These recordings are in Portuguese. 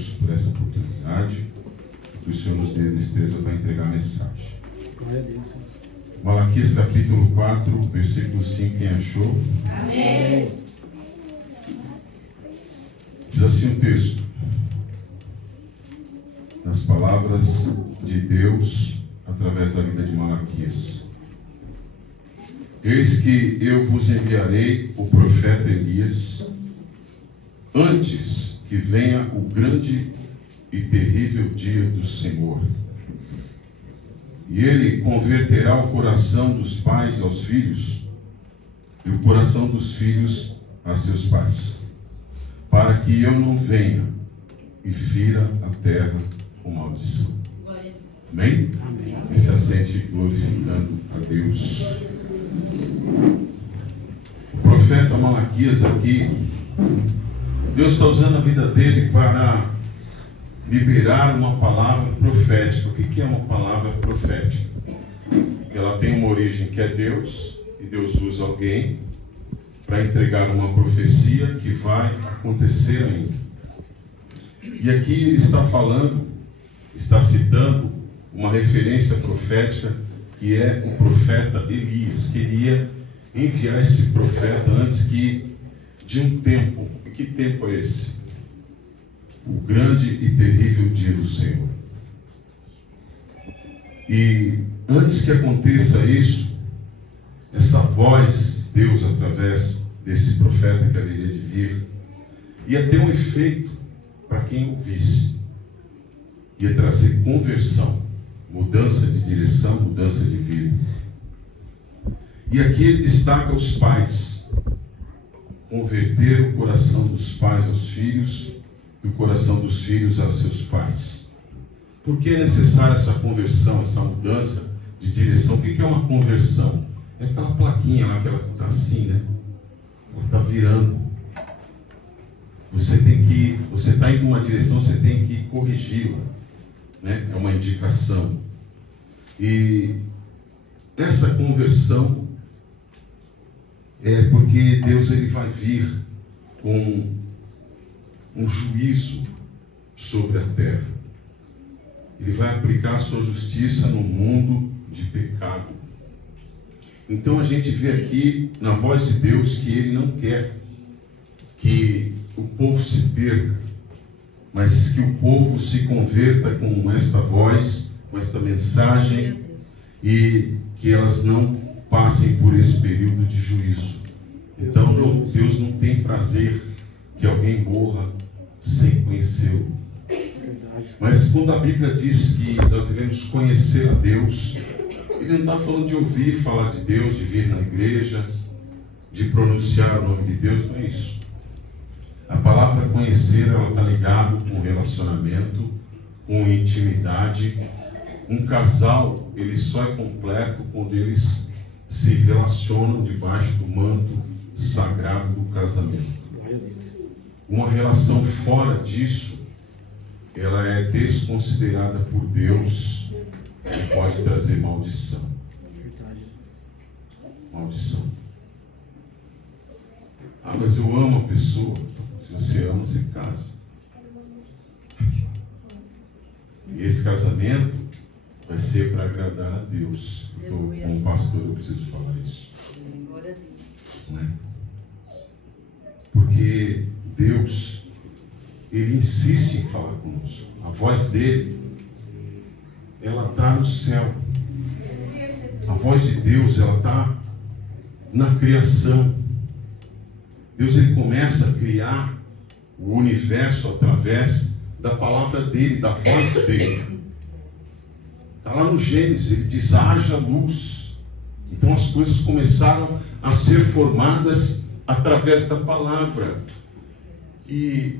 Deus por essa oportunidade, que o Senhor nos dê destreza para entregar a mensagem. Glória a Deus. Malaquias capítulo 4, versículo 5, quem achou? Amém. Diz assim o texto, nas palavras de Deus, através da vida de Malaquias: eis que eu vos enviarei o profeta Elias, antes que venha o grande e terrível dia do Senhor. E ele converterá o coração dos pais aos filhos, e o coração dos filhos a seus pais, para que eu não venha e fira a terra com maldição. Amém? Amém. Quem se assente glorificando a Deus. O profeta Malaquias aqui, Deus está usando a vida dele para liberar uma palavra profética. O que é uma palavra profética? Ela tem uma origem que é Deus, e Deus usa alguém para entregar uma profecia que vai acontecer ainda. E aqui ele está falando, está citando uma referência profética que é o profeta Elias. Queria enviar esse profeta antes de um tempo. E que tempo é esse? O grande e terrível dia do Senhor. E antes que aconteça isso, essa voz de Deus através desse profeta que haveria de vir ia ter um efeito para quem ouvisse. Ia trazer conversão, mudança de direção, mudança de vida. E aqui ele destaca os pais: converter o coração dos pais aos filhos e o coração dos filhos a seus pais. Por que é necessária essa conversão, essa mudança de direção? O que é uma conversão? É aquela plaquinha lá que ela está assim, né? Ela está virando. Você está indo em uma direção, você tem que corrigi-la, né? É uma indicação. E essa conversão é porque Deus ele vai vir com um juízo sobre a terra. Ele vai aplicar a sua justiça no mundo de pecado. Então a gente vê aqui na voz de Deus que ele não quer que o povo se perca, mas que o povo se converta com esta voz, com esta mensagem, e que elas não passem por esse período de juízo. Então Deus não tem prazer que alguém morra sem conhecê-lo. Mas quando a Bíblia diz que nós devemos conhecer a Deus, ele não está falando de ouvir falar de Deus, de vir na igreja, de pronunciar o nome de Deus, não é isso. A palavra conhecer, ela está ligada com relacionamento, com intimidade. Um casal, ele só é completo quando eles se relacionam debaixo do manto sagrado do casamento. Uma relação fora disso, ela é desconsiderada por Deus e pode trazer maldição. Maldição. Ah, mas eu amo a pessoa. Se você ama, você casa. E esse casamento vai ser para agradar a Deus. Como pastor, eu preciso falar isso. Não é? Porque Deus, ele insiste em falar conosco. A voz dele, ela está no céu. A voz de Deus, ela está na criação. Deus, ele começa a criar o universo através da palavra dele, da voz dele. Está lá no Gênesis, ele diz: haja luz. Então as coisas começaram a ser formadas através da palavra. E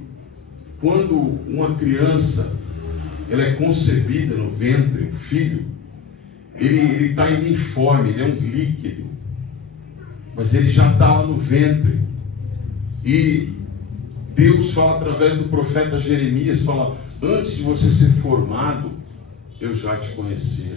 quando uma criança ela é concebida no ventre, o filho, ele está ainda informe, ele é um líquido, mas ele já está lá no ventre. E Deus fala através do profeta Jeremias, fala: antes de você ser formado, eu já te conhecia.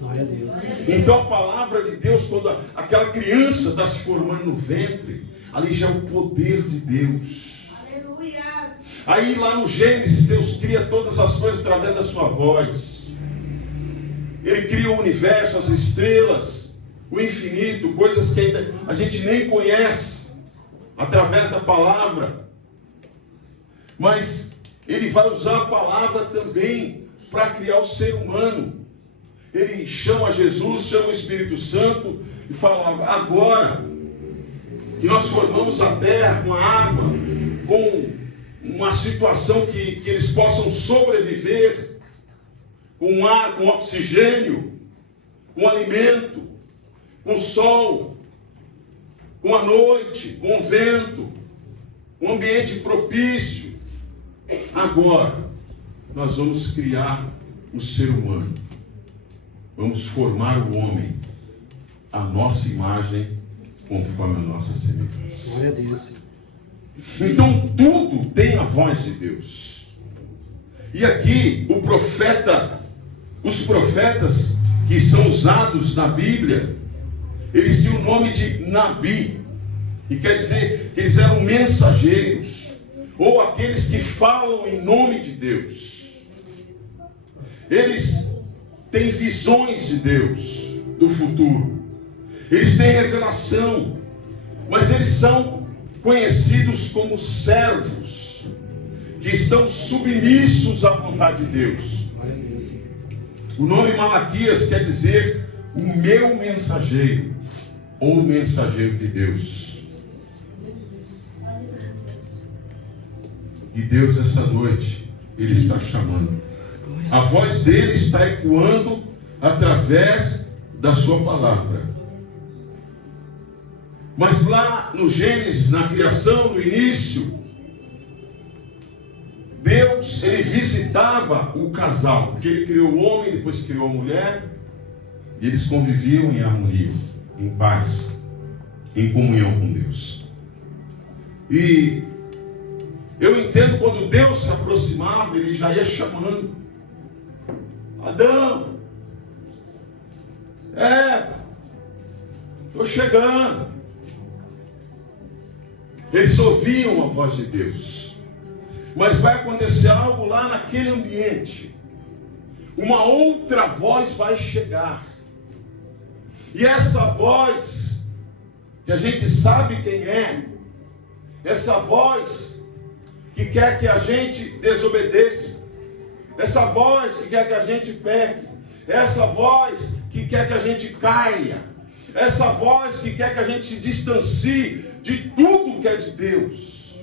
Glória a Deus. Então a palavra de Deus, quando aquela criança está se formando no ventre, ali já é o poder de Deus. Aleluia. Aí lá no Gênesis, Deus cria todas as coisas através da sua voz. Ele cria o universo, as estrelas, o infinito, coisas que ainda a gente nem conhece, através da palavra. Mas Ele vai usar a palavra também para criar o ser humano. Ele chama Jesus, chama o Espírito Santo e fala: agora que nós formamos a terra com a água, com uma situação que eles possam sobreviver, com ar, com oxigênio, com alimento, com sol, com a noite, com o vento, um ambiente propício. Agora nós vamos criar o ser humano, vamos formar o homem à nossa imagem, conforme a nossa semelhança. Glória a Deus. Então tudo tem a voz de Deus. E aqui os profetas que são usados na Bíblia, eles tinham o nome de Nabi, que quer dizer que eles eram mensageiros, ou aqueles que falam em nome de Deus. Eles têm visões de Deus, do futuro. Eles têm revelação, mas eles são conhecidos como servos, que estão submissos à vontade de Deus. Glória a Deus. O nome Malaquias quer dizer o meu mensageiro, ou mensageiro de Deus. E Deus, essa noite, Ele está chamando. A voz dele está ecoando através da sua palavra. Mas lá no Gênesis, na criação, no início, Deus, Ele visitava o casal, porque Ele criou o homem, depois criou a mulher, e eles conviviam em harmonia, em paz, em comunhão com Deus. E eu entendo quando Deus se aproximava, Ele já ia chamando: Adão, Eva, estou chegando. Eles ouviam a voz de Deus. Mas vai acontecer algo lá naquele ambiente. Uma outra voz vai chegar. E essa voz, que a gente sabe quem é, essa voz que quer que a gente desobedeça, essa voz que quer que a gente peque, essa voz que quer que a gente caia, essa voz que quer que a gente se distancie de tudo que é de Deus.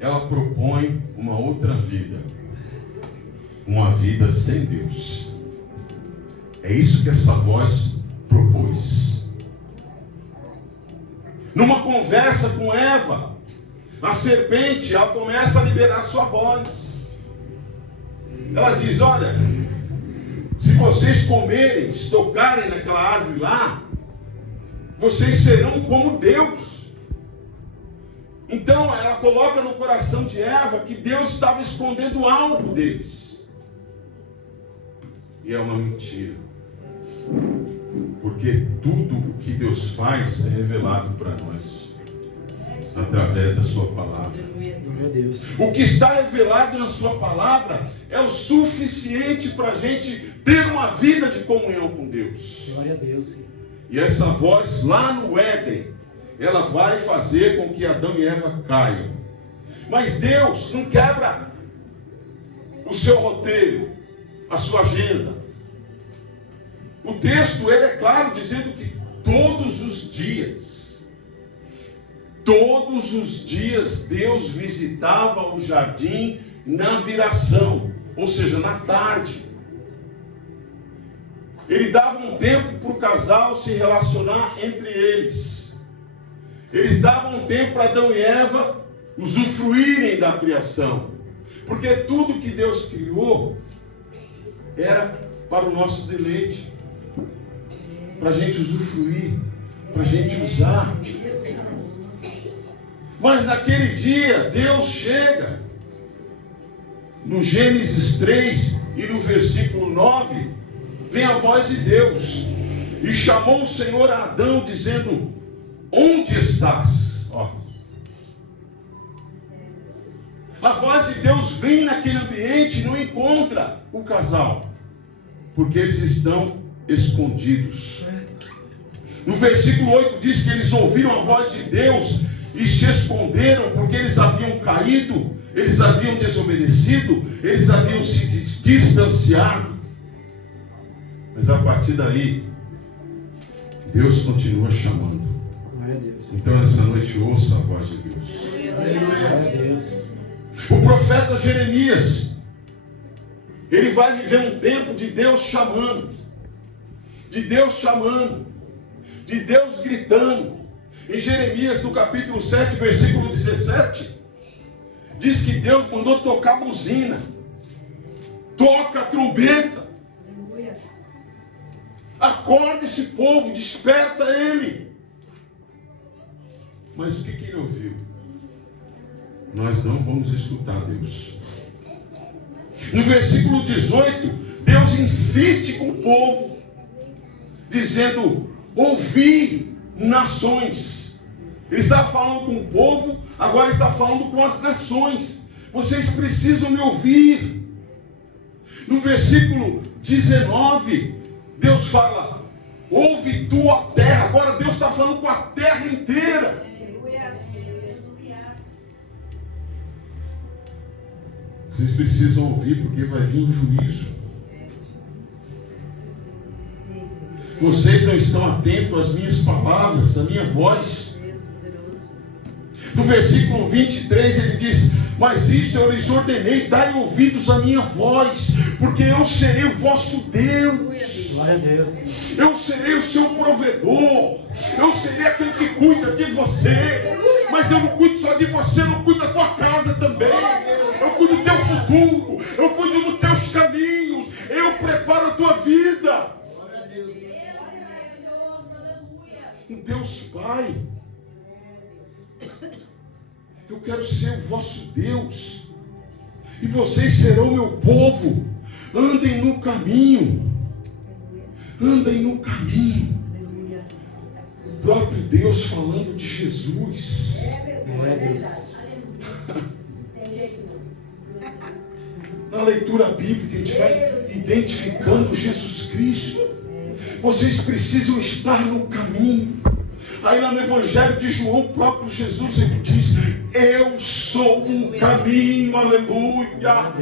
Ela propõe uma outra vida, uma vida sem Deus. É isso que essa voz propôs. Numa conversa com Eva, a serpente, ela começa a liberar sua voz. Ela diz: olha, se vocês comerem, se tocarem naquela árvore lá, vocês serão como Deus. Então ela coloca no coração de Eva que Deus estava escondendo algo deles. E é uma mentira. Porque tudo o que Deus faz é revelado para nós, através da sua palavra. Glória a Deus. O que está revelado na sua palavra é o suficiente para a gente ter uma vida de comunhão com Deus. Glória a Deus. E essa voz lá no Éden, ela vai fazer com que Adão e Eva caiam. Mas Deus não quebra o seu roteiro, a sua agenda. O texto, ele é claro, dizendo que todos os dias Deus visitava o jardim na viração, ou seja, na tarde. Ele dava um tempo para o casal se relacionar entre eles. Eles davam um tempo para Adão e Eva usufruírem da criação. Porque tudo que Deus criou era para o nosso deleite, para a gente usufruir, para a gente usar. Mas naquele dia, Deus chega, no Gênesis 3 e no versículo 9, vem a voz de Deus, e chamou o Senhor a Adão, dizendo: onde estás? Ó. A voz de Deus vem naquele ambiente e não encontra o casal, porque eles estão escondidos. No versículo 8 diz que eles ouviram a voz de Deus e se esconderam, porque eles haviam caído, eles haviam desobedecido, eles haviam se distanciado. Mas a partir daí, Deus continua chamando. Glória a Deus. Então nessa noite ouça a voz de Deus. Glória a Deus. O profeta Jeremias, ele vai viver um tempo de Deus chamando, de Deus chamando, de Deus gritando. Em Jeremias, no capítulo 7, versículo 17, diz que Deus mandou tocar buzina, toca a trombeta, acorda esse povo, desperta ele. Mas o que ele ouviu? Nós não vamos escutar Deus. No versículo 18, Deus insiste com o povo, dizendo: ouvi, nações. Ele estava falando com o povo, agora ele está falando com as nações. Vocês precisam me ouvir. No versículo 19, Deus fala: ouve tua terra. Agora Deus está falando com a terra inteira. Vocês precisam ouvir, porque vai vir o juízo. Vocês não estão atentos às minhas palavras, à minha voz. No versículo 23 ele diz: mas isto eu lhes ordenei, dai ouvidos à minha voz, porque eu serei o vosso Deus. Glória a Deus. Eu serei o seu provedor. Eu serei aquele que cuida de você. Mas eu não cuido só de você, eu não cuido da tua casa também. Eu cuido do teu futuro, eu cuido dos teus caminhos, eu preparo a tua vida. Deus Pai, eu quero ser o vosso Deus, e vocês serão meu povo. Andem no caminho, andem no caminho. O próprio Deus falando de Jesus. Glória a Deus. Na leitura bíblica a gente vai identificando Jesus Cristo. Vocês precisam estar no caminho. Aí lá no Evangelho de João, o próprio Jesus, ele diz: eu sou o caminho, aleluia.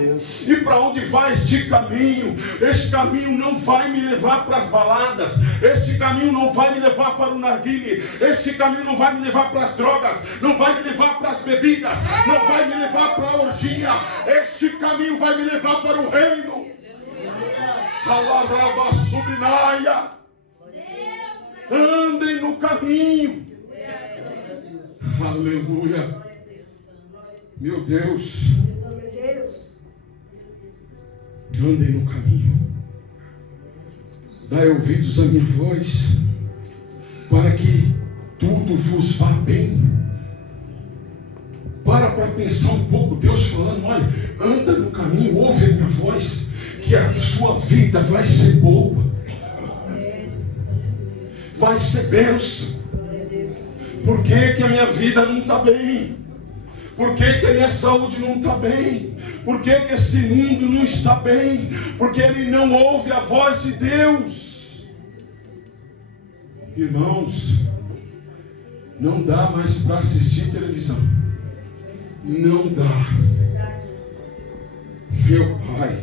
E para onde vai este caminho? Este caminho não vai me levar para as baladas. Este caminho não vai me levar para o narguile. Este caminho não vai me levar para as drogas. Não vai me levar para as bebidas. Não vai me levar para a orgia. Este caminho vai me levar para o reino. Alaraba subnaia. Andem no caminho. Aleluia. Meu Deus. Andem no caminho. Dai ouvidos à minha voz, para que tudo vos vá bem. Para pensar um pouco. Deus falando: olha, anda no caminho, ouve a minha voz, que a sua vida vai ser boa. Vai ser bênção. Por que a minha vida não está bem? Por que a minha saúde não está bem? Por que esse mundo não está bem? Porque ele não ouve a voz de Deus. Irmãos, não dá mais para assistir televisão. Não dá. Meu Pai,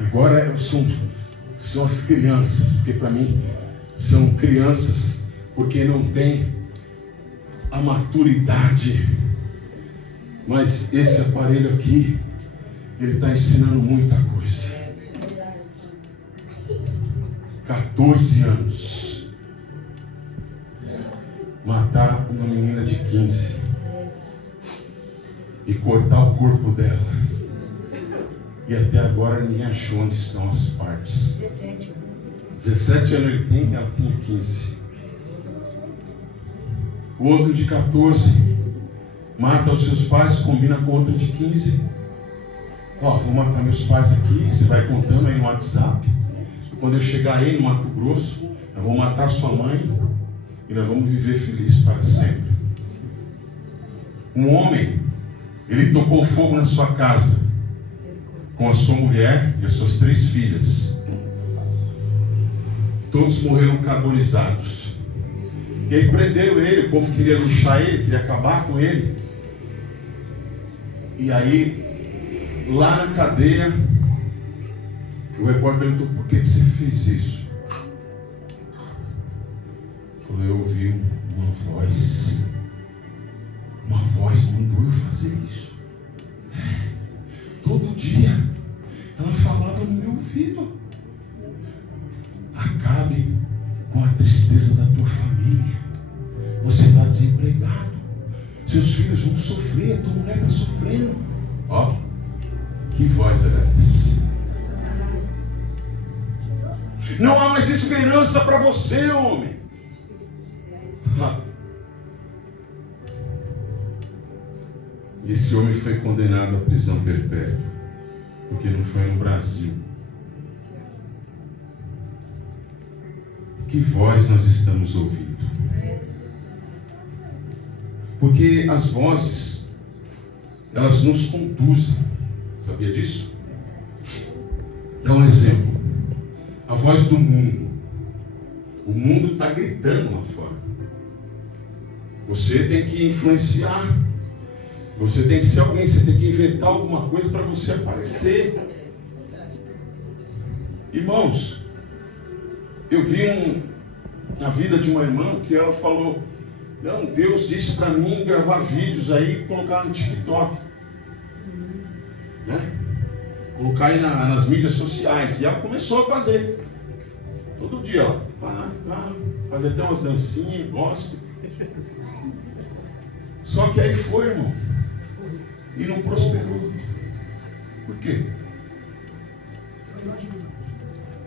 agora são as crianças, porque para mim são crianças, porque não tem a maturidade. Mas esse aparelho aqui, ele está ensinando muita coisa. 14 anos. Matar uma menina de 15 e cortar o corpo dela. E até agora ninguém achou onde estão as partes. 17 anos ele tem, ela tinha 15. O outro de 14 mata os seus pais, combina com outro de 15. Ó, vou matar meus pais aqui, você vai contando aí no WhatsApp. Quando eu chegar aí no Mato Grosso, eu vou matar sua mãe, e nós vamos viver felizes para sempre. Um homem, ele tocou fogo na sua casa, com a sua mulher e as suas 3 filhas. Todos morreram carbonizados. E aí prenderam ele, o povo queria luxar ele, queria acabar com ele. E aí, lá na cadeia, o repórter perguntou: por que você fez isso? Falou: eu ouvi uma voz mandou eu fazer isso. Todo dia ela falava no meu ouvido: acabe com a tristeza da tua família. Você está desempregado, seus filhos vão sofrer, a tua mulher está sofrendo. Ó, que voz era essa? Não há mais esperança para você, homem. Esse homem foi condenado à prisão perpétua, porque não foi no Brasil. Que voz nós estamos ouvindo? Porque as vozes, elas nos conduzem. Sabia disso? Dá um exemplo. A voz do mundo. O mundo está gritando lá fora. Você tem que influenciar. Você tem que ser alguém. Você tem que inventar alguma coisa para você aparecer. Irmãos, eu vi na vida de uma irmã que ela falou: não, Deus disse para mim gravar vídeos aí e colocar no TikTok, né? Colocar aí nas mídias sociais. E ela começou a fazer. Todo dia, ó, fazer até umas dancinhas, gospel. Só que aí foi, irmão, e não prosperou. Por quê?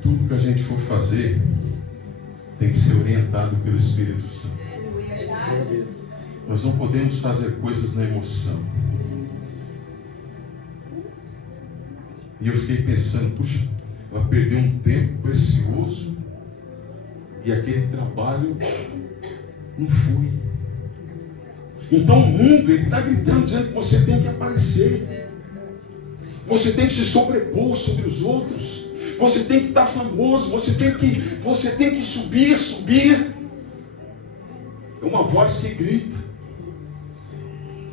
Tudo que a gente for fazer tem que ser orientado pelo Espírito Santo. Nós não podemos fazer coisas na emoção. E eu fiquei pensando: puxa, ela perdeu um tempo precioso e aquele trabalho não foi. Então o mundo, ele está gritando, dizendo que você tem que aparecer, você tem que se sobrepor sobre os outros, você tem que estar famoso, você tem que subir. É uma voz que grita.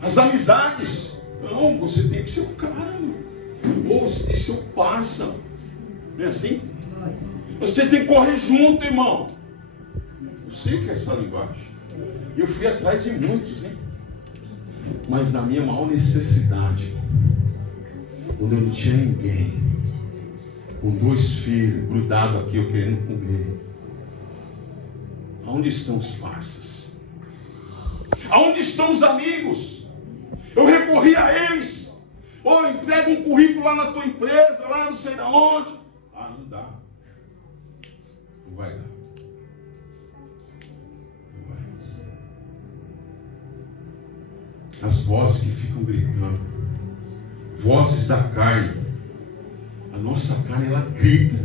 As amizades, não, você tem que ser o cara, ou você tem que ser o parça. Não é assim? Você tem que correr junto, irmão. Eu sei que é essa linguagem. Eu fui atrás de muitos, hein? Mas na minha maior necessidade, quando eu não tinha ninguém, com 2 filhos grudados aqui, eu querendo comer, aonde estão os parças? Aonde estão os amigos? Eu recorri a eles. Entrega um currículo lá na tua empresa, lá não sei de onde. Não dá. Não vai dar. Não vai. As vozes que ficam gritando, vozes da carne. A nossa carne, ela grita.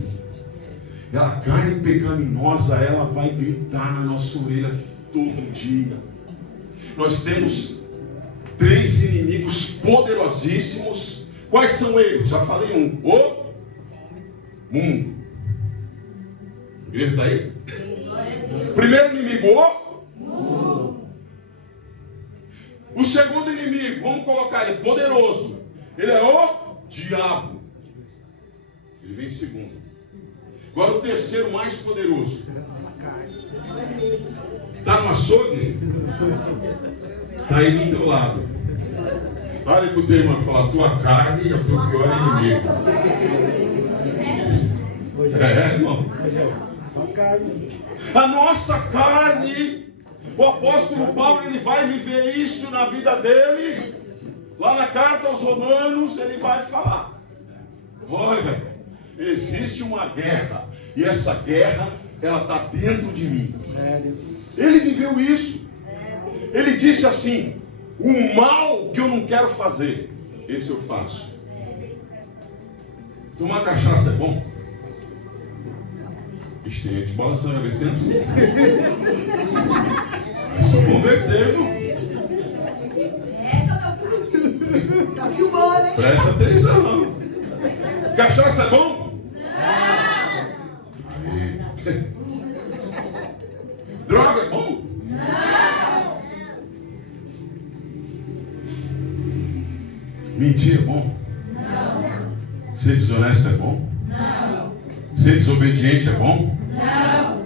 A carne pecaminosa, ela vai gritar na nossa orelha todo dia. Nós temos 3 inimigos poderosíssimos. Quais são eles? Já falei um. O mundo. A igreja está aí? Primeiro inimigo, o mundo. O segundo inimigo, vamos colocar ele poderoso. Ele é o diabo. Ele vem em segundo. Agora o terceiro mais poderoso. Está no açougue? Está aí do teu lado. Olha para o teu irmão e fala: tua carne é o teu pior inimigo. Irmão. Só carne. A nossa carne. O apóstolo Paulo, ele vai viver isso na vida dele. Lá na carta aos Romanos, ele vai falar: olha, existe uma guerra. E essa guerra, ela está dentro de mim. Ele viveu isso. Ele disse assim: o mal que eu não quero fazer, esse eu faço. Tomar cachaça é bom? Ixi, tem gente balançando a cabeça assim. Se converter, irmão. Tá filmando, hein? Presta atenção. Cachaça é bom? Não. Droga é bom? Não. Mentir é bom? Não. Ser desonesto é bom? Não. Ser desobediente é bom? Não.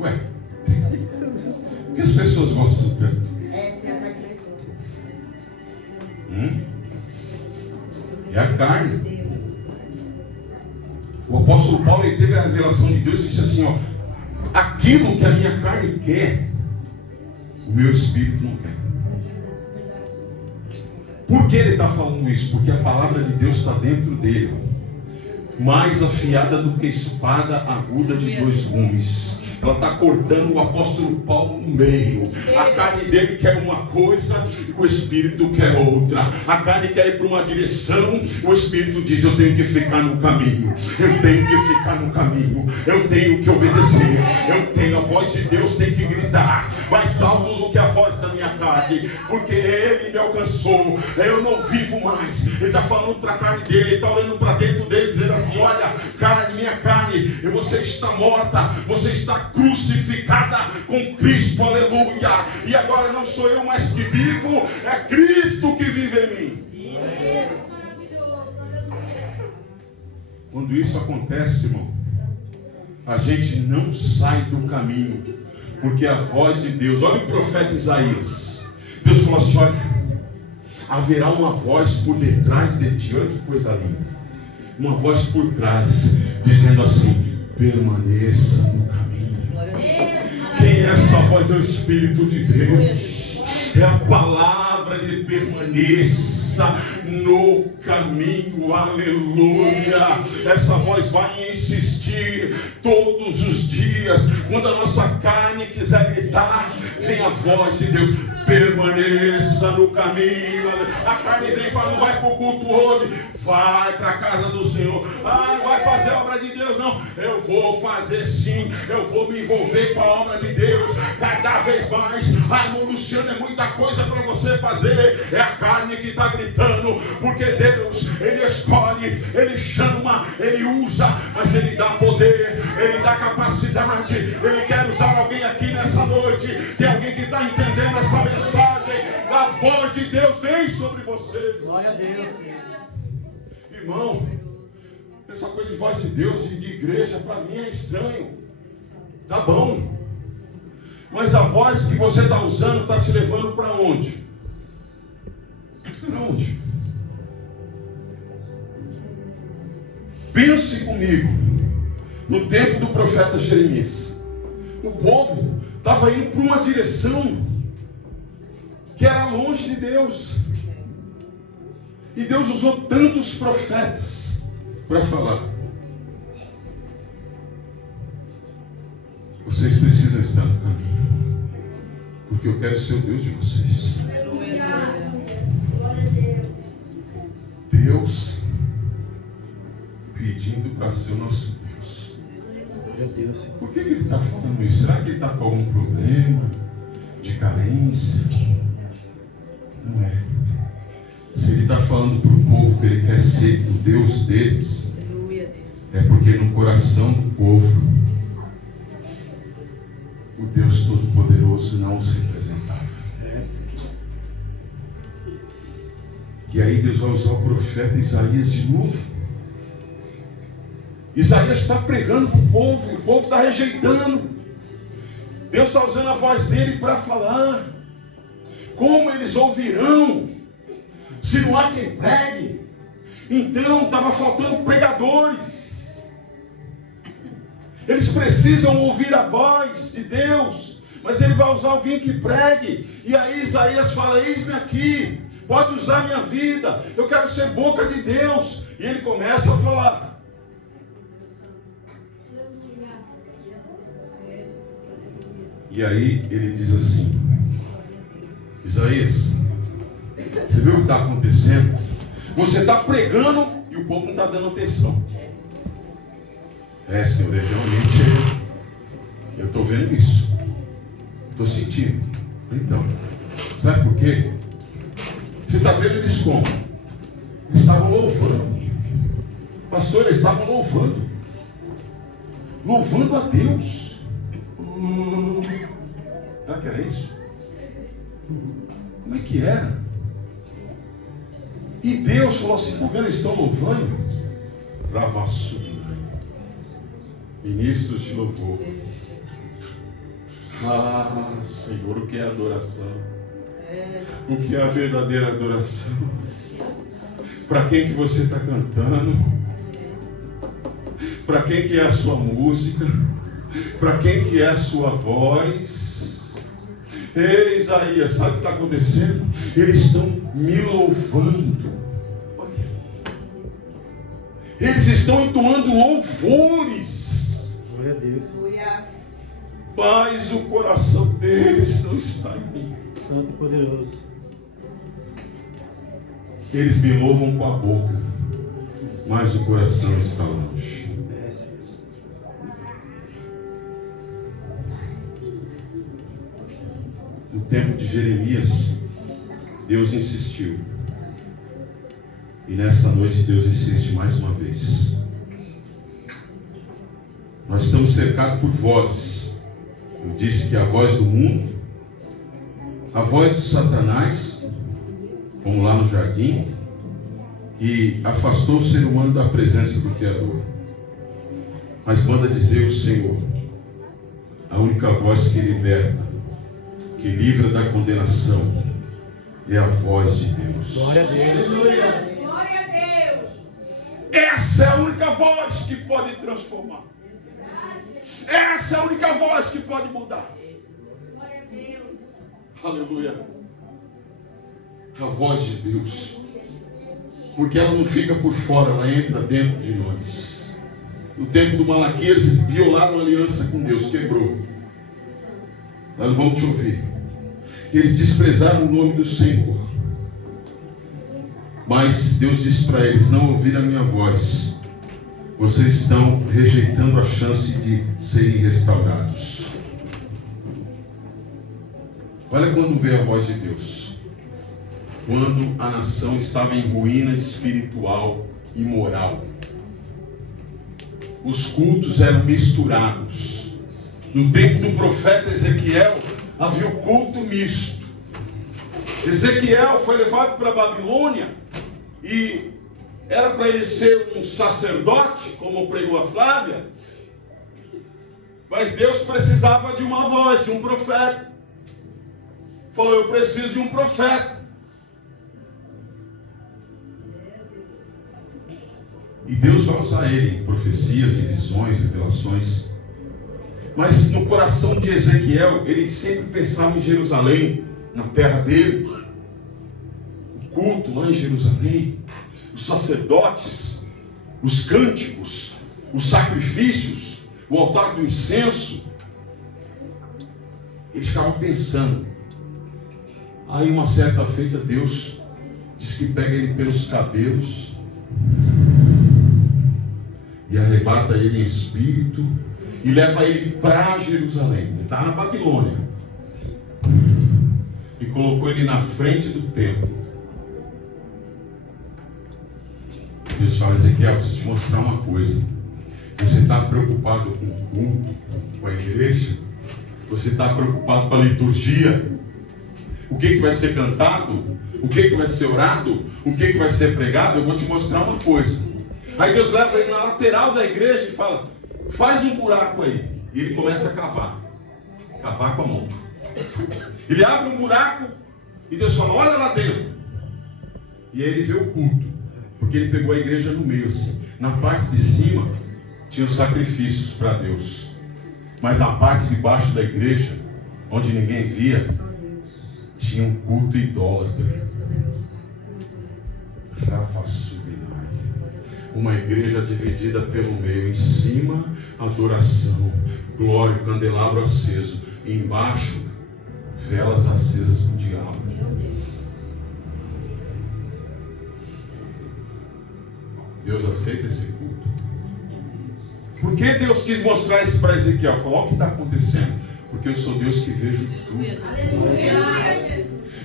Ué, por que as pessoas gostam tanto? Essa é a parte mais boa. É a carne. O apóstolo Paulo, ele teve a revelação de Deus e disse assim, ó, aquilo que a minha carne quer, o meu espírito não quer. Por que ele está falando isso? Porque a palavra de Deus está dentro dele, mais afiada do que espada aguda de 2 gumes. Ela está cortando o apóstolo Paulo no meio. A carne dele quer uma coisa, o espírito quer outra. A carne quer ir para uma direção, o espírito diz, eu tenho que ficar no caminho. Eu tenho que ficar no caminho. Eu tenho que obedecer. A voz de Deus tem que gritar mais alto do que a voz da minha carne, porque ele me alcançou. Eu não vivo mais. Ele está falando para a carne dele, ele está olhando para dentro dele, dizendo assim, olha, carne, minha carne, você está morta, você está crucificada com Cristo, aleluia. E agora não sou eu mais que vivo, é Cristo que vive em mim. Quando isso acontece, irmão, a gente não sai do caminho, porque a voz de Deus, olha o profeta Isaías, Deus falou assim, olha, haverá uma voz por detrás de ti, olha que coisa linda, uma voz por trás, dizendo assim, permaneça no caminho. Quem é essa voz? É o Espírito de Deus, é a palavra de permaneça no caminho, aleluia. Essa voz vai insistir todos os dias. Quando a nossa carne quiser gritar, vem a voz de Deus, permaneça no caminho. A carne vem e fala, não vai para o culto hoje, vai para a casa do Senhor. Ah, não vai fazer a obra de Deus, não. Eu vou fazer sim, eu vou me envolver com a obra de Deus cada vez mais. Ah, irmão Luciano, é muita coisa para você fazer. É a carne que está gritando, porque Deus, Ele escolhe, Ele chama, Ele usa, mas Ele dá poder, Ele dá capacidade. Ele quer usar alguém aqui nessa noite. Tem alguém que está entendendo essa mensagem? A voz de Deus vem sobre você. Glória a Deus. Irmão, essa coisa de voz de Deus, de igreja, para mim é estranho. Tá bom, mas a voz que você está usando está te levando para onde? Para onde? Pense comigo. No tempo do profeta Jeremias, o povo estava indo para uma direção que era longe de Deus. E Deus usou tantos profetas para falar. Vocês precisam estar no caminho, porque eu quero ser o Deus de vocês. Deus pedindo para ser o nosso Deus. Por que ele está falando isso? Será que ele está com algum problema de carência? Não é. Se ele está falando para o povo que ele quer ser o Deus deles, é porque no coração do povo o Deus Todo-Poderoso não os representava. E aí Deus vai usar o profeta Isaías de novo. Isaías está pregando para o povo está rejeitando. Deus está usando a voz dele para falar. Como eles ouvirão se não há quem pregue? Então estava faltando pregadores. Eles precisam ouvir a voz de Deus, mas ele vai usar alguém que pregue. E aí Isaías fala, eis-me aqui, pode usar minha vida, eu quero ser boca de Deus. E ele começa a falar. E aí ele diz assim, Isaías, você viu o que está acontecendo? Você está pregando e o povo não está dando atenção. Senhor, realmente eu estou vendo isso. Estou sentindo. Então, sabe por quê? Você está vendo eles como? Eles estavam louvando. Pastor, eles estavam louvando. Louvando a Deus. Será que era isso? Como é que era? E Deus falou assim: tá vendo? Eles estão louvando. Bravaçu. Ministros de louvor. Ah, Senhor, o que é adoração? O que é a verdadeira adoração? Para quem que você está cantando? Para quem que é a sua música? Para quem que é a sua voz? Ei, Isaías, sabe o que está acontecendo? Eles estão me louvando. Eles estão entoando louvores. Glória a Deus. Mas o coração deles não está em mim. Santo e poderoso. Eles me louvam com a boca, mas o coração está longe. No tempo de Jeremias, Deus insistiu. E nessa noite Deus insiste mais uma vez. Nós estamos cercados por vozes. Eu disse que a voz do mundo, a voz de Satanás, como lá no jardim, que afastou o ser humano da presença do Criador. Mas manda dizer o Senhor, a única voz que liberta, que livra da condenação, é a voz de Deus. Glória a Deus. Glória a Deus. Essa é a única voz que pode transformar. Essa é a única voz que pode mudar. Glória a Deus. Aleluia. A voz de Deus. Porque ela não fica por fora, ela entra dentro de nós. No tempo do Malaquias, eles violaram a aliança com Deus, quebrou. Nós não vamos te ouvir. Eles desprezaram o nome do Senhor. Mas Deus disse para eles: não ouviram a minha voz. Vocês estão rejeitando a chance de serem restaurados. Olha quando veio a voz de Deus. Quando a nação estava em ruína espiritual e moral. Os cultos eram misturados. No tempo do profeta Ezequiel, havia o culto misto. Ezequiel foi levado para a Babilônia e era para ele ser um sacerdote, como pregou a Flávia, mas Deus precisava de uma voz, de um profeta. Falou: eu preciso de um profeta. E Deus vai usar ele em profecias, em visões, revelações. Mas no coração de Ezequiel, ele sempre pensava em Jerusalém, na terra dele. O culto lá em Jerusalém, os sacerdotes, os cânticos, os sacrifícios, o altar do incenso. Ele ficava pensando. Aí uma certa feita Deus diz que pega ele pelos cabelos e arrebata ele em espírito e leva ele para Jerusalém. Ele está na Babilônia. E colocou ele na frente do templo. Deus fala: Ezequiel, preciso te mostrar uma coisa. Você está preocupado com o culto, com a igreja? Você está preocupado com a liturgia? O que vai ser cantado? O que vai ser orado? O que vai ser pregado? Eu vou te mostrar uma coisa. Aí Deus leva ele na lateral da igreja e fala: faz um buraco aí. E ele começa a cavar. Cavar com a mão. Ele abre um buraco e Deus fala: olha lá dentro. E aí ele vê o culto. Porque ele pegou a igreja no meio assim. Na parte de cima tinha os sacrifícios para Deus. Mas na parte de baixo da igreja, onde ninguém via, tinha um culto idólatra. Uma igreja dividida pelo meio. Em cima, adoração, glória, candelabro aceso. E embaixo, velas acesas para o diabo. Deus aceita esse culto? Por que Deus quis mostrar isso para Ezequiel? Falou, olha o que está acontecendo. Porque eu sou Deus que vejo tudo.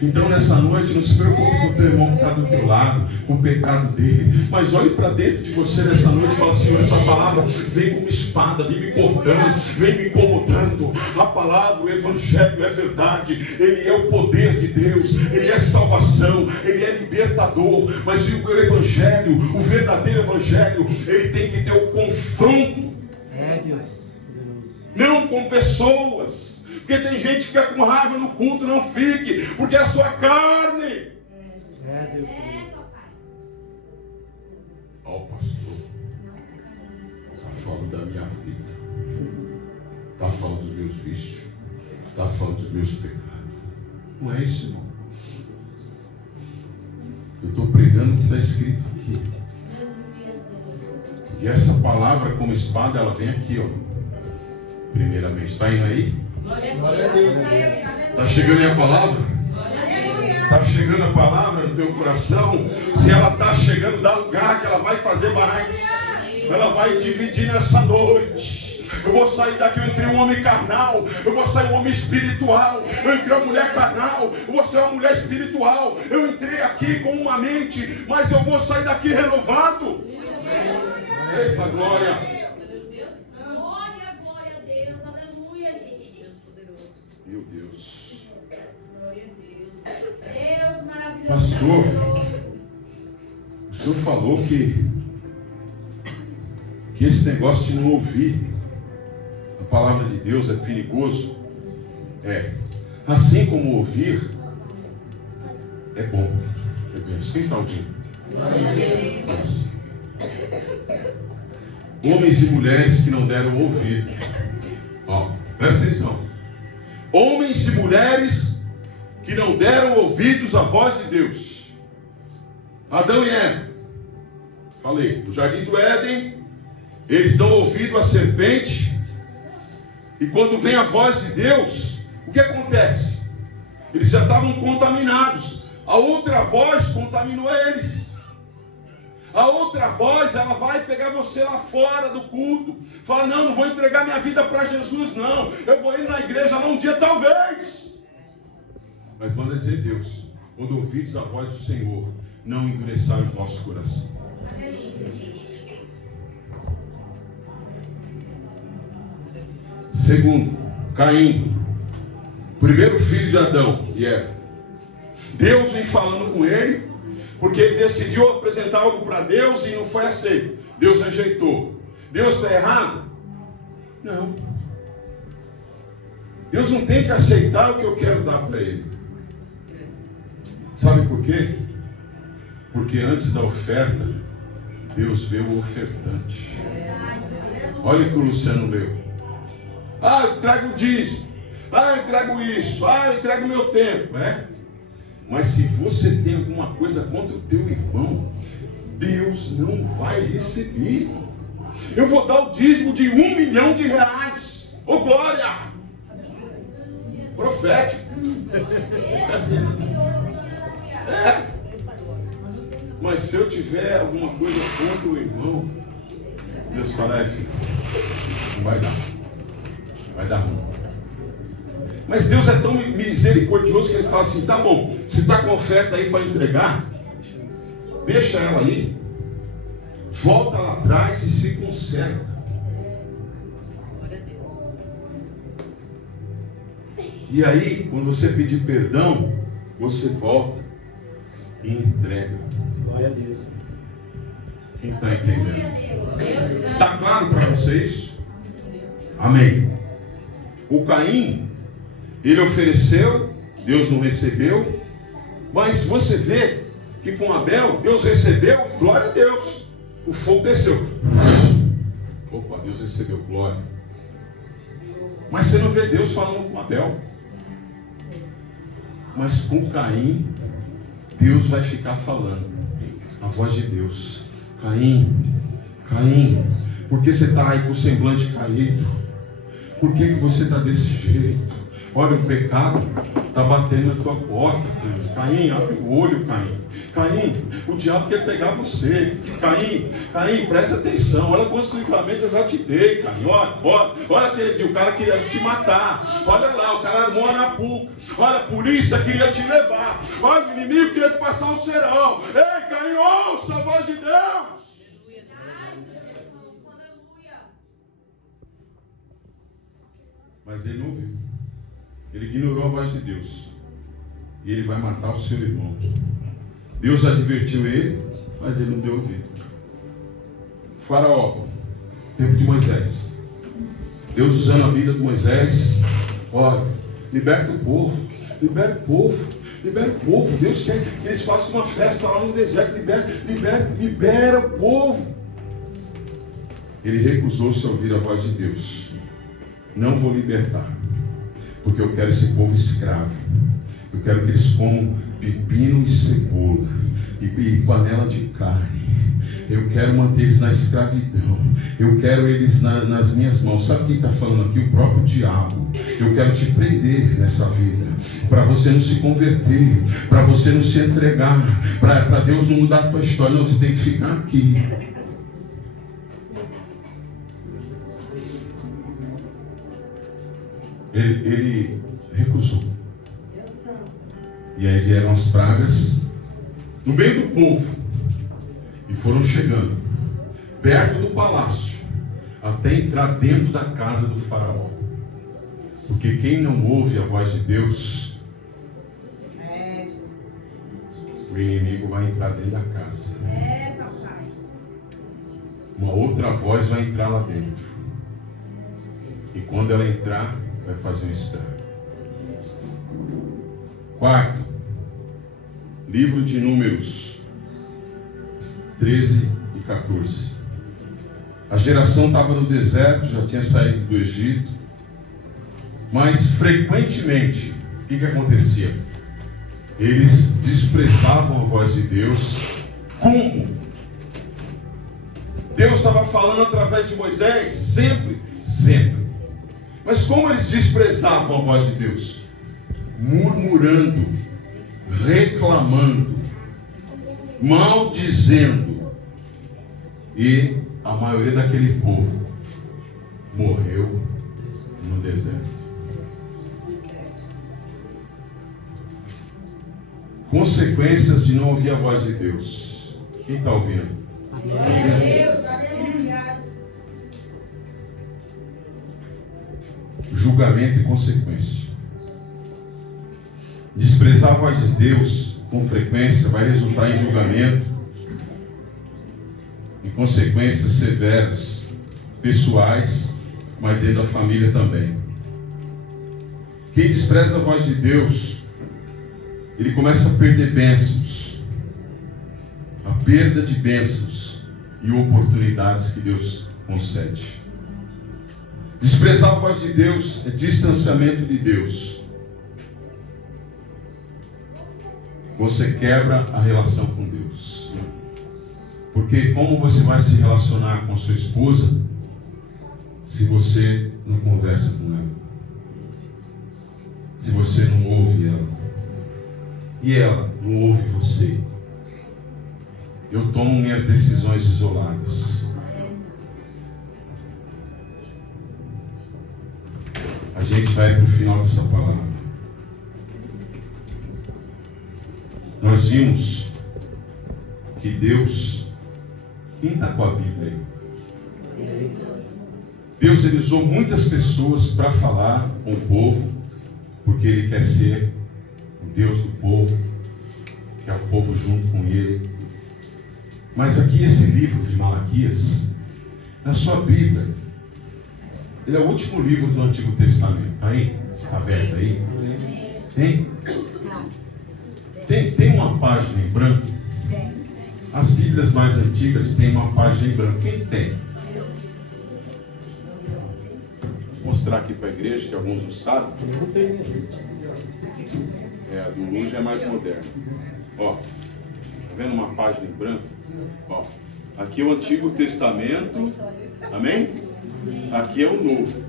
Então nessa noite não se preocupe com o teu irmão que está do teu lado, com o pecado dele, mas olhe para dentro de você nessa noite e fala, Senhor, essa palavra vem como espada, vem me cortando, vem me incomodando. A palavra, o evangelho é verdade, ele é o poder de Deus, ele é salvação, ele é libertador, mas o evangelho, o verdadeiro evangelho, ele tem que ter o confronto, Deus. não com pessoas. Porque tem gente que fica com raiva no culto, não fique, porque é a sua carne. Deus. Ó, pastor, está falando da minha vida, está falando dos meus vícios, está falando dos meus pecados. Não é isso, irmão. Eu estou pregando o que está escrito aqui. E essa palavra como espada, ela vem aqui, ó. Primeiramente, está indo aí? Glória a Deus. Está chegando aí a palavra? Está chegando a palavra no teu coração? Se ela está chegando, dá lugar que ela vai fazer mais. Ela vai dividir nessa noite. Eu vou sair daqui, eu entrei um homem carnal, eu vou sair um homem espiritual. Eu entrei uma mulher carnal, eu vou sair uma mulher espiritual. Eu entrei aqui com uma mente, mas eu vou sair daqui renovado. Eita glória! Meu Deus. Deus maravilhoso. Pastor, o senhor falou que esse negócio de não ouvir a palavra de Deus é perigoso. É. Assim como ouvir é bom. Quem está ouvindo? Mas, homens e mulheres que não deram ouvido. Ó, presta atenção. Homens e mulheres que não deram ouvidos à voz de Deus. Adão e Eva. Falei, no jardim do Éden, eles dão ouvido à serpente. E quando vem a voz de Deus, o que acontece? Eles já estavam contaminados. A outra voz contaminou eles. A outra voz, ela vai pegar você lá fora do culto. Fala, não vou entregar minha vida para Jesus, não. Eu vou ir na igreja lá um dia, talvez. Mas manda dizer Deus, quando ouvides a voz do Senhor, não endureçai o vosso coração. Segundo, Caim, primeiro filho de Adão e Eva. Deus vem falando com ele, porque ele decidiu apresentar algo para Deus e não foi aceito. Deus rejeitou. Deus está errado? Não. Deus não tem que aceitar o que eu quero dar para ele. Sabe por quê? Porque antes da oferta, Deus vê o ofertante. Olha o que o Luciano leu. Eu entrego o dízimo. Eu entrego isso. Eu entrego o meu tempo. Mas se você tem alguma coisa contra o teu irmão, Deus não vai receber. Eu vou dar o dízimo de R$1 milhão. Ô glória! Profético. Mas se eu tiver alguma coisa contra o irmão, Deus fala, filho, não vai dar. Vai dar ruim. Mas Deus é tão misericordioso que ele fala assim, tá bom, se está com oferta aí para entregar, deixa ela aí, volta lá atrás e se conserta. E aí, quando você pedir perdão, você volta e entrega. Glória a Deus. Quem está entendendo? Está claro para vocês? Amém. O Caim, ele ofereceu, Deus não recebeu, mas você vê que com Abel, Deus recebeu, glória a Deus, o fogo desceu. Opa, Deus recebeu, glória. Mas você não vê Deus falando com Abel. Mas com Caim, Deus vai ficar falando, a voz de Deus. Caim, Caim, por que você está aí com o semblante caído? Por que você está desse jeito? Olha o pecado, Está batendo na tua porta, Caim, abre o olho, Caim. Caim, o diabo quer pegar você. Caim, presta atenção. Olha quantos livramentos eu já te dei, Caim. Olha aquele dia, o cara queria te matar. Olha lá, o cara armou na puca. Olha, a polícia queria te levar. Olha, o inimigo queria te passar um serão. Ei, Caim, ouça a voz de Deus. Mas ele não ouviu. Ele ignorou a voz de Deus. E ele vai matar o seu irmão. Deus advertiu ele, mas ele não deu ouvido. Faraó, tempo de Moisés. Deus usando a vida de Moisés. Olha, liberta o povo. Libera o povo. Libera o povo. Deus quer que eles façam uma festa lá no deserto. Libera o povo. Ele recusou-se a ouvir a voz de Deus. Não vou libertar, porque eu quero esse povo escravo. Eu quero que eles comam pepino e cebola e panela de carne. Eu quero manter eles na escravidão. Eu quero eles nas minhas mãos. Sabe quem está falando aqui? O próprio diabo. Eu quero te prender nessa vida, para você não se converter, para você não se entregar, para Deus não mudar a tua história. Não, você tem que ficar aqui. Ele recusou. E aí vieram as pragas no meio do povo. E foram chegando perto do palácio, até entrar dentro da casa do faraó. Porque quem não ouve a voz de Deus, o inimigo vai entrar dentro da casa. Uma outra voz vai entrar lá dentro. E quando ela entrar, vai fazer um estrago. Quarto, livro de Números 13 e 14. A geração estava no deserto, já tinha saído do Egito, mas frequentemente, o que acontecia? Eles desprezavam a voz de Deus. Como? Deus estava falando através de Moisés, sempre. Mas como eles desprezavam a voz de Deus? Murmurando, reclamando, maldizendo. E a maioria daquele povo morreu no deserto. Consequências de não ouvir a voz de Deus. Quem está ouvindo? Julgamento e consequência. Desprezar a voz de Deus com frequência vai resultar em julgamento e consequências severas, pessoais, mas dentro da família também. Quem despreza a voz de Deus, ele começa a perder bênçãos, a perda de bênçãos e oportunidades que Deus concede. Desprezar a voz de Deus é distanciamento de Deus. Você quebra a relação com Deus. Porque como você vai se relacionar com sua esposa se você não conversa com ela? Se você não ouve ela? E ela não ouve você? Eu tomo minhas decisões isoladas. A gente vai para o final dessa palavra. Nós vimos que Deus, quem está com a Bíblia aí? Deus ele usou muitas pessoas para falar com o povo, porque Ele quer ser o Deus do povo, quer o povo junto com Ele. Mas aqui esse livro de Malaquias, na sua Bíblia, ele é o último livro do Antigo Testamento. Está aí? Está aberto aí? Tem uma página em branco? As Bíblias mais antigas têm uma página em branco. Quem tem? Vou mostrar aqui para a igreja, que alguns não sabem. A do Lu já é mais moderna. Ó, tá vendo uma página em branco? Ó, aqui é o Antigo Testamento. Amém? Aqui é o Novo.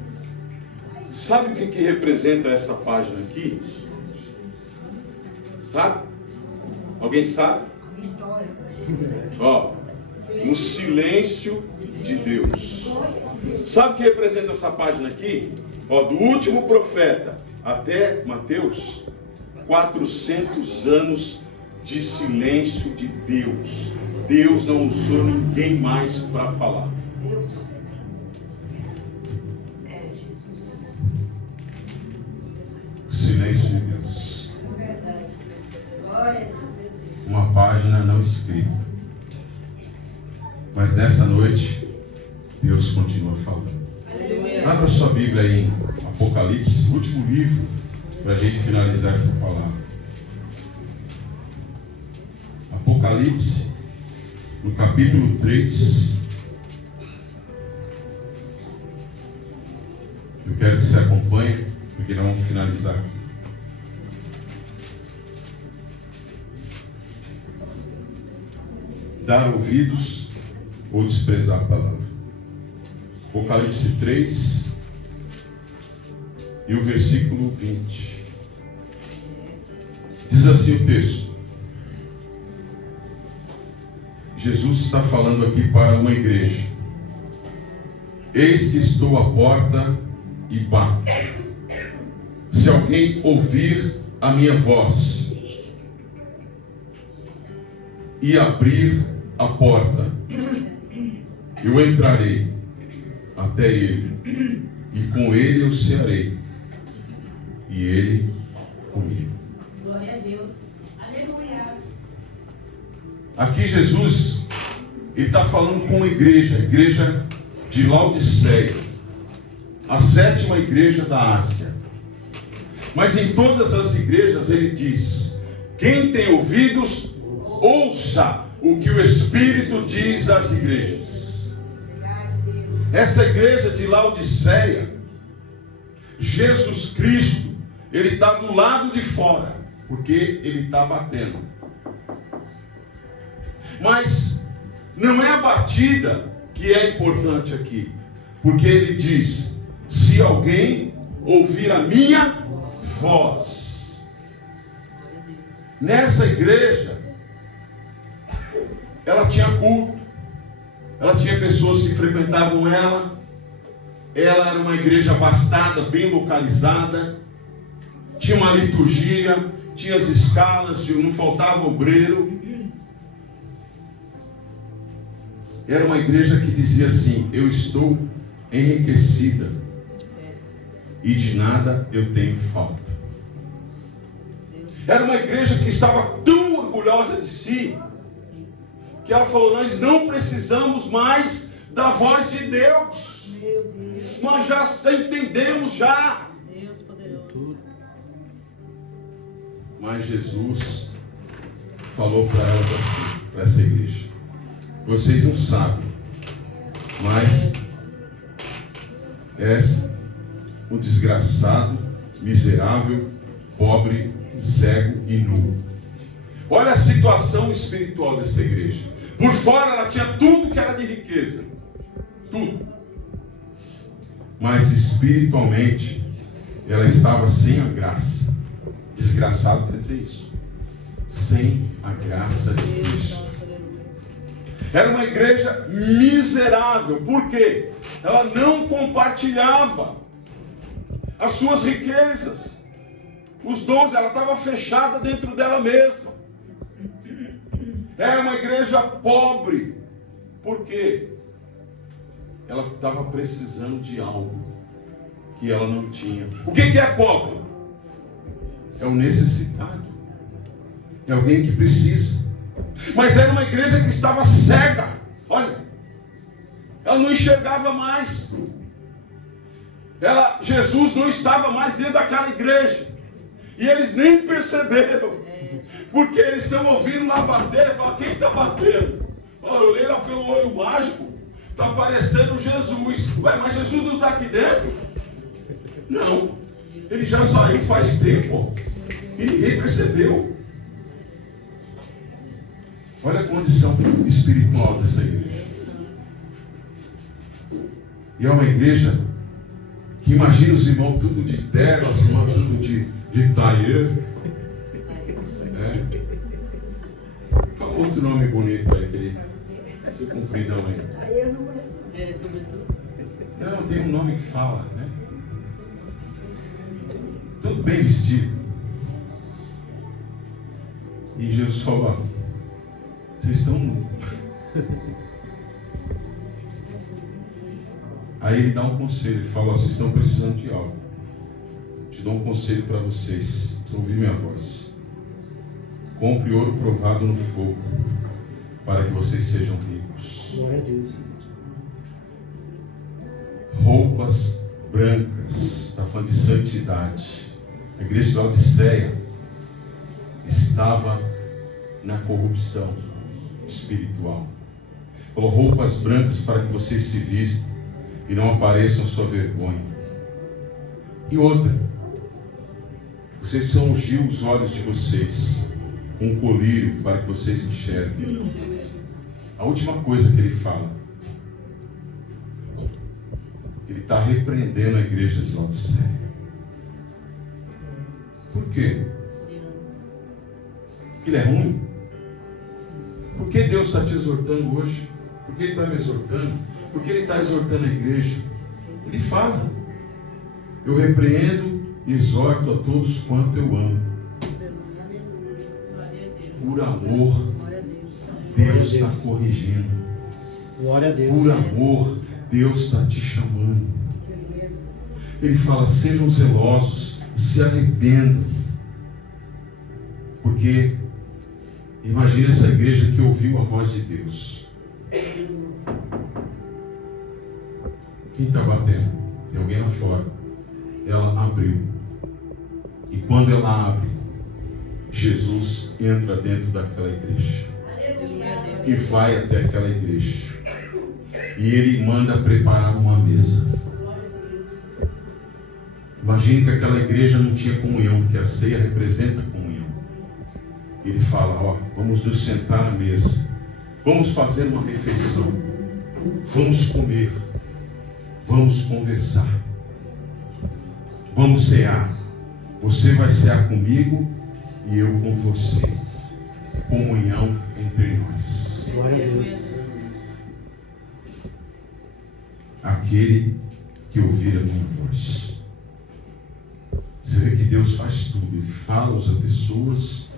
Sabe o que representa essa página aqui? Sabe? Alguém sabe? Ó, no silêncio de Deus. Sabe o que representa essa página aqui? Ó, do último profeta até Mateus, 400 anos de silêncio de Deus. Deus não usou ninguém mais para falar. Silêncio de Deus. Uma página não escrita. Mas nessa noite, Deus continua falando. Abra sua Bíblia aí em Apocalipse, último livro, para a gente finalizar essa palavra. Apocalipse, no capítulo 3. Eu quero que você acompanhe, porque nós vamos finalizar aqui. Dar ouvidos ou desprezar a palavra. Apocalipse 3 e o versículo 20. Diz assim o texto. Jesus está falando aqui para uma igreja. Eis que estou à porta e bato. Se alguém ouvir a minha voz e abrir a porta, eu entrarei até ele, e com ele eu cearei, e ele comigo. Glória a Deus. Aleluia. Aqui Jesus, ele está falando com a igreja de Laodiceia, a 7ª igreja da Ásia. Mas em todas as igrejas ele diz: quem tem ouvidos, ouça o que o Espírito diz às igrejas. Essa igreja de Laodiceia, Jesus Cristo, ele está do lado de fora, porque ele está batendo. Mas não é a batida que é importante aqui, porque ele diz: se alguém ouvir a minha voz. Nessa igreja, ela tinha culto, ela tinha pessoas que frequentavam ela era uma igreja abastada, bem localizada, tinha uma liturgia, tinha as escalas, não faltava obreiro. Era uma igreja que dizia assim: eu estou enriquecida e de nada eu tenho falta. Era uma igreja que estava tão orgulhosa de si, que ela falou: nós não precisamos mais da voz de Deus. Nós já entendemos já. Deus poderoso. Mas Jesus falou para elas assim, para essa igreja: vocês não sabem, mas és um desgraçado, miserável, pobre, cego e nu. Olha a situação espiritual dessa igreja. Por fora ela tinha tudo que era de riqueza, tudo. Mas espiritualmente ela estava sem a graça. Desgraçado quer dizer isso. Sem a graça de Cristo. Era uma igreja miserável. Por quê? Ela não compartilhava as suas riquezas, os dons. Ela estava fechada dentro dela mesma. Era uma igreja pobre. Por quê? Ela estava precisando de algo que ela não tinha. O que é pobre? É o necessitado. É alguém que precisa. Mas era uma igreja que estava cega. Olha, ela não enxergava mais. Jesus não estava mais dentro daquela igreja. E eles nem perceberam. Porque eles estão ouvindo lá bater. Falam: quem está batendo? Olha, eu olhei lá pelo olho mágico. Está aparecendo Jesus. Ué, mas Jesus não está aqui dentro? Não. Ele já saiu faz tempo. E ninguém percebeu. Olha a condição espiritual dessa igreja. E é uma igreja que imagina os irmãos tudo de terno, os irmãos tudo de tailleur. outro nome bonito aí, aquele esse compridão aí. Aí eu não conheço. É, sobretudo. Não, tem um nome que fala, né? Tudo bem vestido. E Jesus falou, ó, vocês estão nus. Aí ele dá um conselho, ele fala, ó, vocês estão precisando de algo. Te dou um conselho para vocês, para ouvir minha voz. Compre ouro provado no fogo, para que vocês sejam ricos. Glória a Deus. Roupas brancas, está falando de santidade. A igreja de Laodiceia estava na corrupção espiritual. Falou, roupas brancas para que vocês se vistam e não apareçam a sua vergonha. E outra, vocês precisam ungir os olhos de vocês com um colírio para que vocês enxerguem. A última coisa que ele fala, ele está repreendendo a igreja de Laodiceia. Por quê? Porque ele é ruim? Por que Deus está te exortando hoje? Por que Ele está me exortando? Por que Ele está exortando a igreja? Ele fala, eu repreendo e exorto a todos quanto eu amo. Por amor, Deus está corrigindo. Glória a Deus. Por amor, Deus está te chamando. Ele fala, sejam zelosos, se arrependam. Porque imagina essa igreja que ouviu a voz de Deus. Quem está batendo? Tem alguém lá fora. Ela abriu. E quando ela abre, Jesus entra dentro daquela igreja. E vai até aquela igreja. E ele manda preparar uma mesa. Imagine que aquela igreja não tinha comunhão, porque a ceia representa comunhão. Ele fala, ó, vamos nos sentar à mesa. Vamos fazer uma refeição. Vamos comer. Vamos conversar. Vamos cear. Você vai cear comigo e eu com você. Comunhão entre nós. Glória a Deus. Aquele que ouvir a minha voz. Você vê que Deus faz tudo. Ele fala, usa pessoas.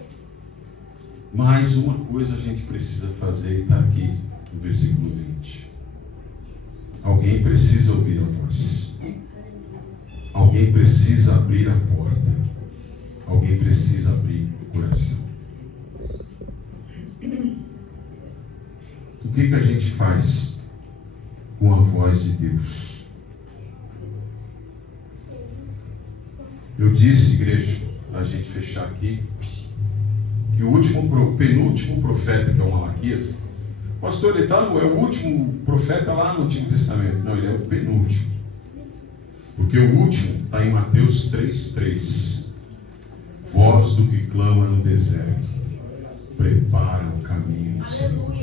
Mas uma coisa a gente precisa fazer, e está aqui no versículo 20. Alguém precisa ouvir a voz. Alguém precisa abrir a porta. Alguém precisa abrir o coração. O que a gente faz com a voz de Deus? Eu disse, igreja, para a gente fechar aqui, que o penúltimo profeta, que é o Malaquias, pastor, ele é o último profeta lá no Antigo Testamento. Não, ele é o penúltimo. Porque o último está em Mateus 3,3. Voz do que clama no deserto, prepara o caminho do Senhor.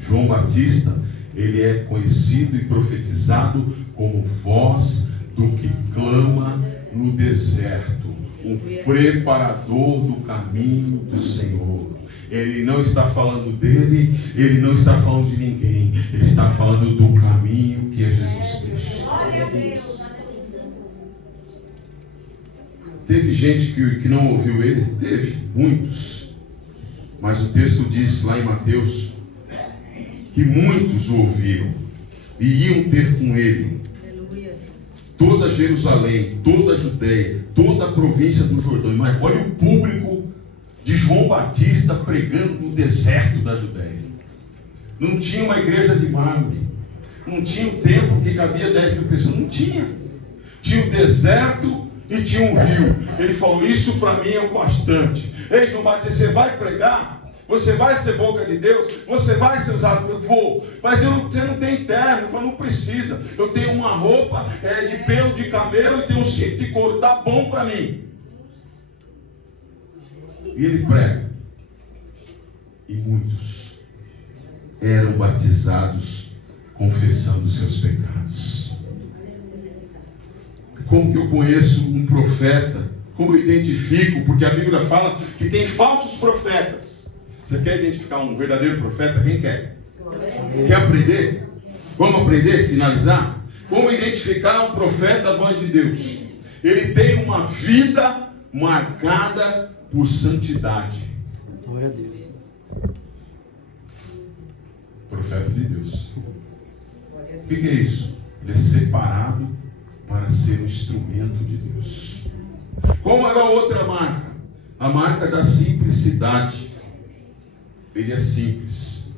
João Batista, ele é conhecido e profetizado como voz do que clama no deserto, um preparador do caminho do Senhor. Ele não está falando dele, ele não está falando de ninguém, ele está falando do caminho que é Jesus Cristo. Glória a Deus. Teve gente que não ouviu ele? Teve, muitos. Mas o texto diz lá em Mateus que muitos o ouviram e iam ter com ele toda Jerusalém, toda a Judéia, toda a província do Jordão. Mas olha o público de João Batista pregando no deserto da Judéia. Não tinha uma igreja de mármore, não tinha um templo que cabia 10.000 pessoas, não tinha. Tinha o deserto e tinha um rio. Ele falou, isso para mim é o bastante. Ei, João Batista, você vai pregar? Você vai ser boca de Deus? Você vai ser usado? Eu vou. Mas você não tem terno. Eu falo, não precisa. Eu tenho uma roupa de pelo de camelo e tenho um cinto de couro. Está bom para mim. E ele prega. E muitos eram batizados confessando os seus pecados. Como que eu conheço um profeta? Como eu identifico? Porque a Bíblia fala que tem falsos profetas. Você quer identificar um verdadeiro profeta? Quem quer? Quer aprender? Vamos aprender? Finalizar? Como identificar um profeta, a voz de Deus? Ele tem uma vida marcada por santidade. Glória a Deus. Profeta de Deus. O que é isso? Ele é separado para ser um instrumento de Deus. Como é a outra marca? A marca da simplicidade. Ele é simples.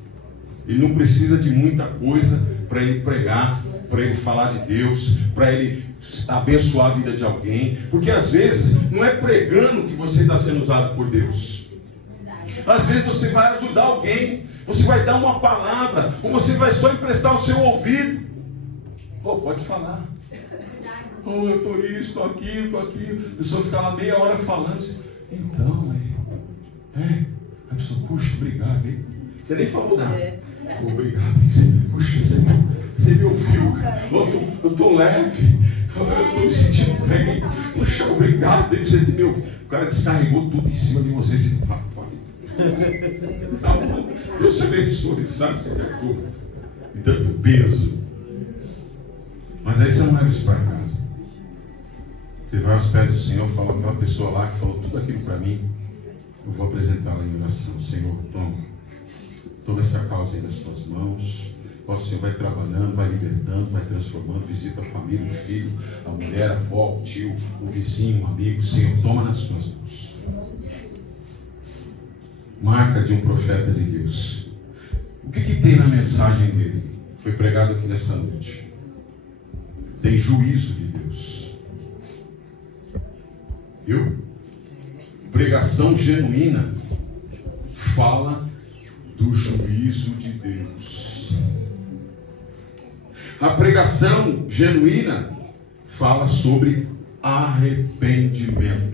Ele não precisa de muita coisa para ele pregar, para ele falar de Deus, para ele abençoar a vida de alguém. Porque às vezes não é pregando que você está sendo usado por Deus. Às vezes você vai ajudar alguém, você vai dar uma palavra, ou você vai só emprestar o seu ouvido. Oh, pode falar. Oh, eu estou isso, estou aqui, estou aqui. A pessoa fica lá meia hora falando assim, então, a pessoa, puxa, obrigado, hein? Você nem falou nada. Obrigado, puxa, você me ouviu, eu estou leve, eu estou me sentindo bem. Puxa, obrigado, hein, você me ouviu. O cara descarregou tudo em cima de você, esse papo. Tá bom, Deus te abençoe, sabe, você quer tudo. E tanto peso. Mas aí você não leva isso para casa. Você vai aos pés do Senhor, fala aquela pessoa lá que falou tudo aquilo para mim, eu vou apresentá-la em oração. Senhor, toma essa causa aí nas tuas mãos. O Senhor vai trabalhando, vai libertando, vai transformando, visita a família, o filho, a mulher, a avó, o tio, o vizinho, o amigo. Senhor, toma nas tuas mãos. Marca de um profeta de Deus. O que tem na mensagem dele? Foi pregado aqui nessa noite. Tem juízo de Deus. Viu? Pregação genuína fala do juízo de Deus. A pregação genuína fala sobre arrependimento.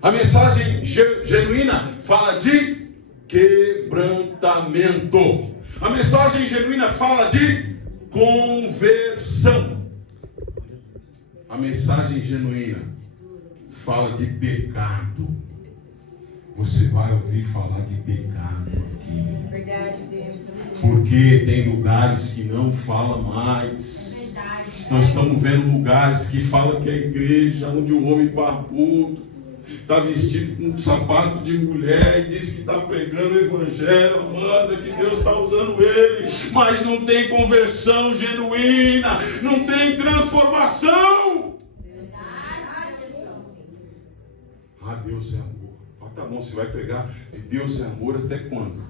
A mensagem genuína fala de quebrantamento. A mensagem genuína fala de conversão. A mensagem genuína fala de pecado. Você vai ouvir falar de pecado aqui. Verdade, Deus. Porque tem lugares que não falam mais. Nós estamos vendo lugares que falam que é igreja, onde o homem barbudo está vestido com um sapato de mulher e diz que está pregando o evangelho, amanda, que Deus está usando ele, mas não tem conversão genuína, não tem transformação. Ah, Deus é amor. Ah, tá bom, você vai pregar de Deus é amor até quando?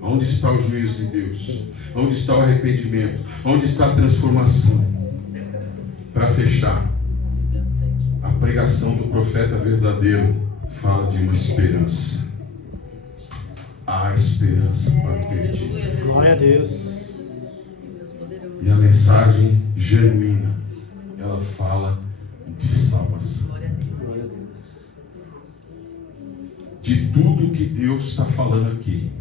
Onde está o juízo de Deus? Onde está o arrependimento? Onde está a transformação? Para fechar, a pregação do profeta verdadeiro fala de uma esperança. Há esperança para o perdido. Glória a Deus. E a mensagem genuína, ela fala de salvação. De tudo que Deus está falando aqui,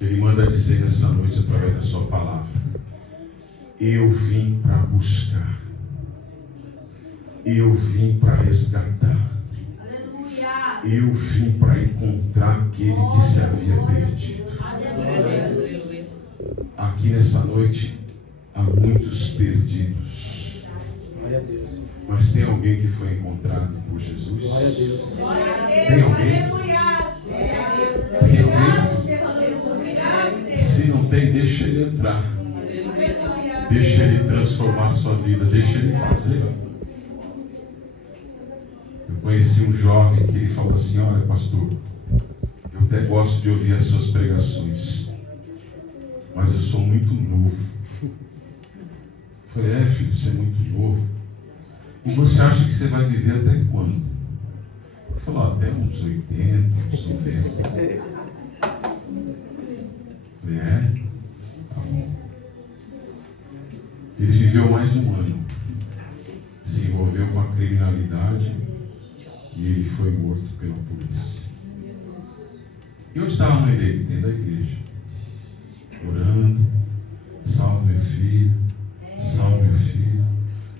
Ele manda dizer nessa noite através da sua palavra: eu vim para buscar, eu vim para resgatar, eu vim para encontrar aquele que se havia perdido. Aqui nessa noite há muitos perdidos. Glória a Deus. Mas tem alguém que foi encontrado por Jesus? Glória a Deus. Tem alguém? Tem alguém? Se não tem, deixa ele entrar. Deixa ele transformar a sua vida. Deixa ele fazer. Eu conheci um jovem que ele falou assim: olha, pastor, eu até gosto de ouvir as suas pregações, mas eu sou muito novo. Eu falei: filho, você é muito novo. E você acha que você vai viver até quando? Ele falou: até uns 80, uns 90. Tá bom. Ele viveu mais de um ano. Se envolveu com a criminalidade e ele foi morto pela polícia. E onde estava a mãe dele? Dentro da igreja, orando: salve meu filho, salve meu filho,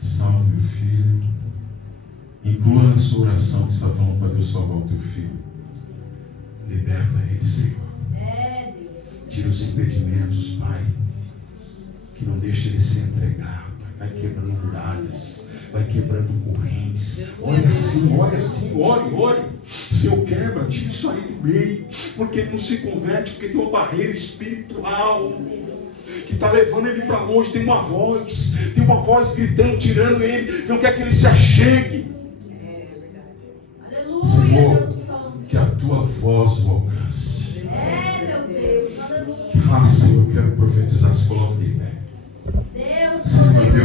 salve meu filho. inclua na sua oração que está falando para Deus salvar o teu filho. Liberta ele, Senhor. Tira os impedimentos, Pai, que não deixa ele se entregar. Vai quebrando muralhas, vai quebrando correntes. Ore assim, ore. Senhor, quebra, tira isso aí do meio, porque ele não se converte, porque tem uma barreira espiritual que está levando ele para longe. Tem uma voz gritando, tirando ele, não quer que ele se achegue. Senhor, que a tua voz o alcance. Meu Deus, aleluia. Senhor, eu quero profetizar, se coloque de pé. Deus, Senhor, Deus.